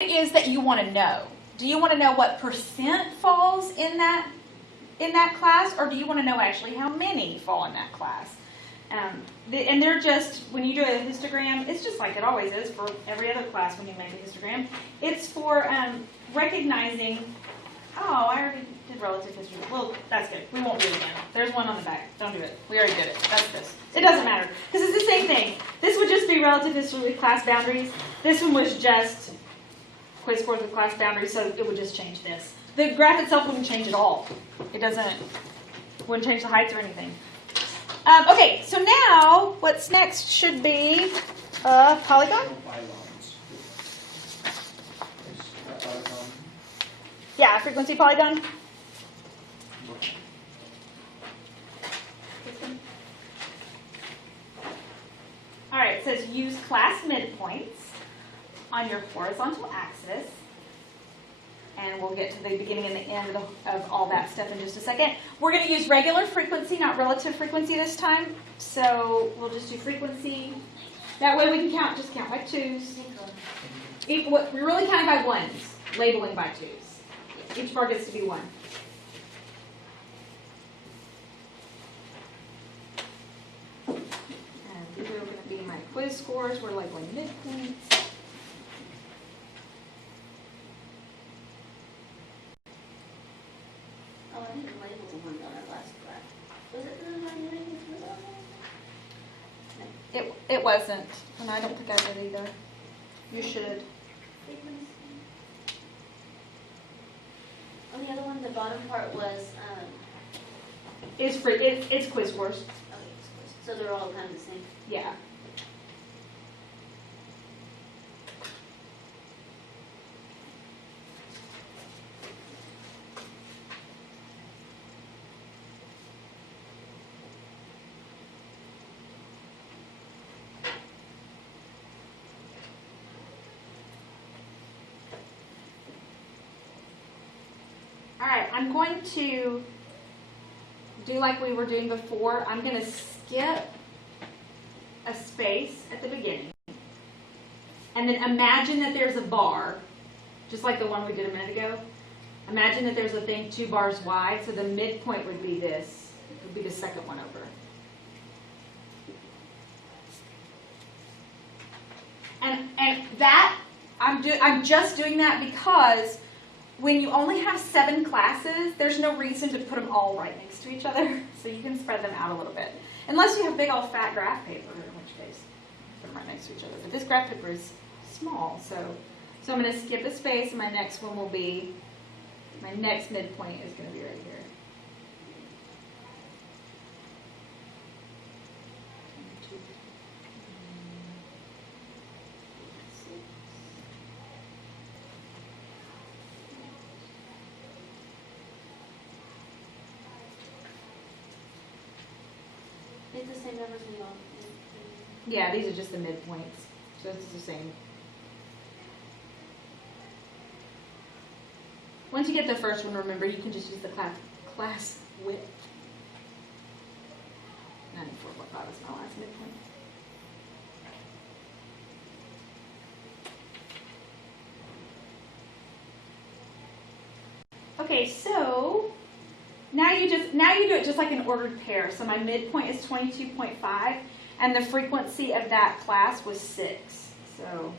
is that you want to know? Do you want to know what percent falls in that class, or do you want to know actually how many fall in that class? And they're just, when you do a histogram, it's just like it always is for every other class when you make a histogram. It's for recognizing, oh, I already did relative history. Well, that's good. We won't do it again. There's one on the back. Don't do it. We already did it. That's this. It doesn't matter, because it's the same thing. This would just be relative history with class boundaries. This one was just quiz scores with class boundaries, so it would just change this. The graph itself wouldn't change at all. It wouldn't change the heights or anything. Okay, so now what's next should be polygon. Yeah, frequency polygon. All right, it says use class midpoints on your horizontal axis. And we'll get to the beginning and the end of all that stuff in just a second. We're going to use regular frequency, not relative frequency this time. So we'll just do frequency. That way we can just count by twos. We're really counting by ones, labeling by twos. Each bar gets to be one. And these are going to be my quiz scores. We're labeling midpoints. Oh, I didn't label the one on our last class. Was it the one you making for the other? It wasn't, and I don't think I did either. You should. Oh, the other one, the bottom part was, It's free. It's quiz scores. okay, so they're all kind of the same. Yeah. All right, I'm going to do like we were doing before. I'm going to skip a space at the beginning. And then imagine that there's a bar, just like the one we did a minute ago. Imagine that there's a thing 2 bars wide, so the midpoint would be this. It would be the second one over. And that, I'm just doing that because when you only have 7 classes, there's no reason to put them all right next to each other, so you can spread them out a little bit. Unless you have big old fat graph paper, in which case, put them right next to each other. But this graph paper is small, so I'm going to skip a space, and my next one will be, my next midpoint is going to be right here. It's the same numbers we all. Yeah, these are just the midpoints, so it's the same. Once you get the first one, remember, you can just use the class width. 94.5 is my last midpoint. Okay, so now you do it just like an ordered pair. So my midpoint is 22.5, and the frequency of that class was 6. So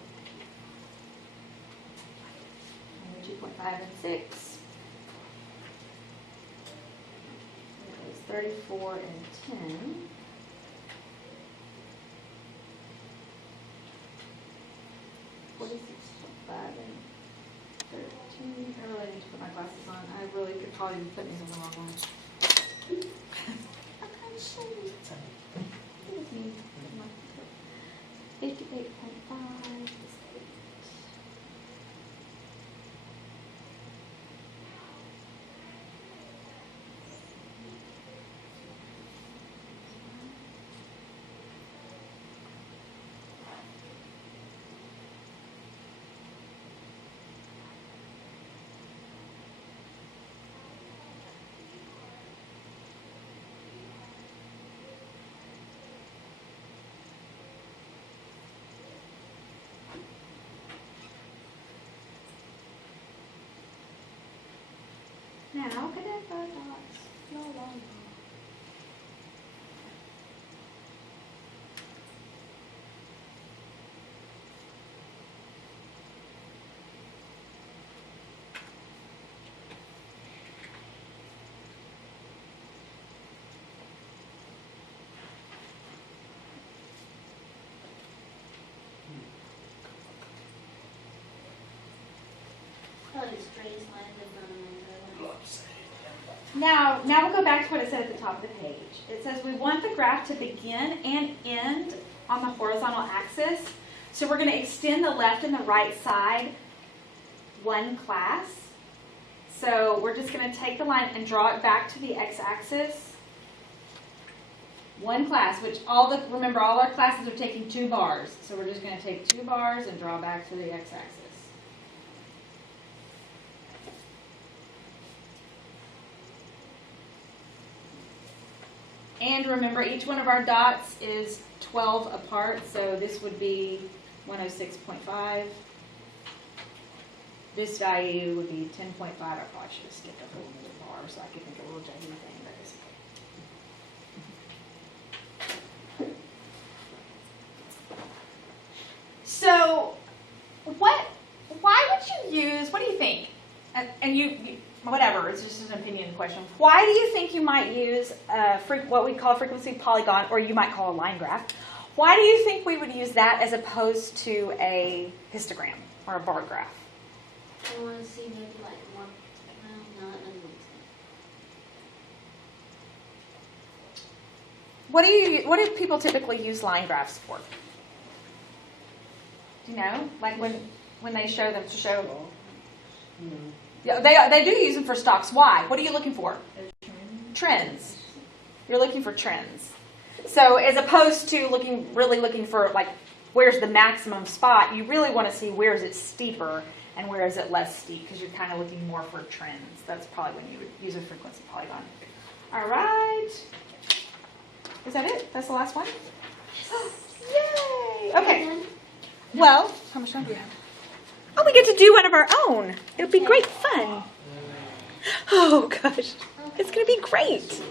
22.5 and 6. It was 34 and 10. And 13. I really need to put my glasses on. I really could probably be putting these on the wrong one. I'm kind of shady. 58.5. Now connect the dots. La, la, la. Probably the straightest line I've done in my entire life. Now we'll go back to what it said at the top of the page. It says we want the graph to begin and end on the horizontal axis. So we're going to extend the left and the right side one class. So we're just going to take the line and draw it back to the x-axis. One class, which remember all our classes are taking 2 bars. So we're just going to take 2 bars and draw back to the x-axis. And remember, each one of our dots is 12 apart, so this would be 106.5. This value would be 10.5. I probably should have skipped up a little bit bar so I could think a little judgy thing, but it's okay. So, why would you use, what do you think? And you whatever, it's just an opinion question. Why do you think you might use what we call a frequency polygon, or you might call a line graph? Why do you think we would use that as opposed to a histogram or a bar graph? I want to see maybe like more, no, not What do people typically use line graphs for? Do you know? Like when they show them to show. Yeah, they do use them for stocks. Why? What are you looking for? Trends. You're looking for trends. So as opposed to really looking for like where's the maximum spot, you really want to see where is it steeper and where is it less steep, because you're kind of looking more for trends. That's probably when you would use a frequency polygon. All right. Is that it? That's the last one? Yay! Okay. Well, how much time do we have? Oh, we get to do one of our own. It'll be great fun. Oh, gosh. It's going to be great.